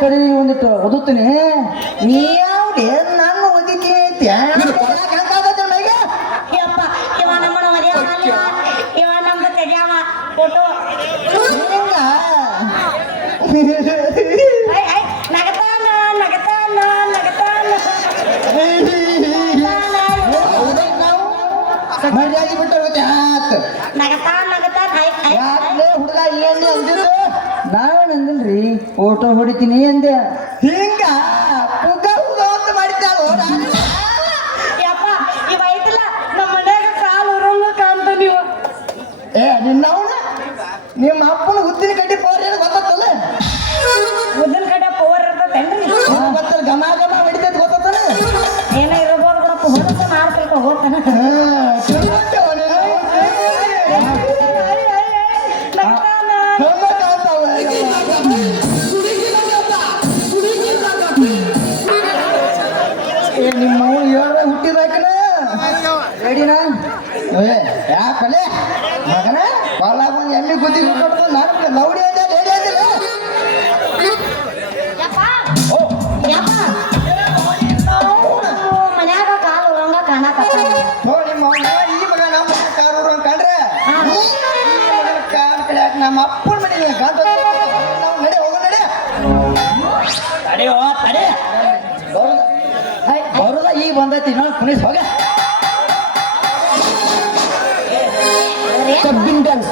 ತಡಿ ಒಂದಿಟ್ಟು ಓದುತ್ತೀನಿ. ನೀ ಯಾವ್ದೇ ನಾನು ಓದಿದ್ದೀನಿ ಯಪ್ಪ ಇವ ನಮ್ಮನ ಮರ್ಯಾದ ಇವ ನಮ್ಮ ತೆಗ್ಯಾವ ಫೋಟೋ ನಗತಾನ ನಗತಾನ ನಗತಾನ ಮರ್ಯಾದೆ ಬಿಟ್ಟು ಹೋಗುತ್ತೆ ಹಾತ್ ನಗತಾನ ನಗತಾನ ಯಾಕೆ ಹುಡುಗ ಏನು ಅಂದಿದ್ದು? ನಾವೇನು ಅಂದಿಲ್ರಿ, ಫೋಟೋ ಹೊಡಿತೀನಿ ಅಂದೆ. ಹಿಂಗ ಹುಗ ಹುಗ ಅಂತ ಮಾಡಿದ್ದಾಳು. ಯಪ್ಪ ಇವ ಐತಿಲ್ಲ ನಮ್ಮ ಮನ್ಯಾಗ ಕಾಲು ಉರಂಗ ಕಾಣ್ತ ನೀವು. ನಿನ್ನವನ ನಿಮ್ಮ ಅಪ್ಪನ ಹುದ್ದಿನ ಕಡ್ಡಿ ಪೋರ್ ಏನು ಗೊತ್ತಲ್ಲ? ಉದ್ದಿನ ಕಡೆ ಪವರ್ ಇರ್ತೈತೇನ್ರಿ? ಗೊತ್ತಲ್ಲ, ಘಮ ಘಮ ಹೊಡಿತೈತೆ ಗೊತ್ತಲ್ಲ? ಏನೋ ಇರಬಹುದು ಬಿಡಪ್ಪ, ಹೊರತ ಮಾಡ್ಬೇಕು ಹೋಗ್ತಾನ. ನಿಮ್ಮ ಹುಟ್ಟಿದಾಕನ ರೆಡಿನಾ? ಯಾಕಲೆ ಮಗನ ಬಾಳ ಬಂದು ಎಮ್ಮೆ ಗುದ್ದಿ ಕೊಟ್ಟು ನಾನು ಲೌಡಿ ಅಂದ ರೆಡಿ ಅಂದಿಲ್ಲ. ಮನ್ಯಾಗ ಕಾಲು ಉರಂಗ ಕಾಣಕತ್ತಾನ. ನಿಮ್ಮ ಈ ಮಗ ನಮ್ಮ ಮನೆ ಕಾರ್ ಹುಡುಗ ಕಂಡ್ರೆ ಕಾಲ್ ಕಡೆ ನಮ್ಮ ಅಪ್ಪನ ಮನೆ ಕಾಲ್ ನಾವು ನಡೆ ಹೋಗ ನಡೆ ತಡೆ ಬರೋದ ಈಗ ಬಂದೈತಿ ನೋಡಿ ಕುಣಿಸ್ ಹೋಗ. ಕಬ್ಬಿನ ಡ್ಯಾನ್ಸ್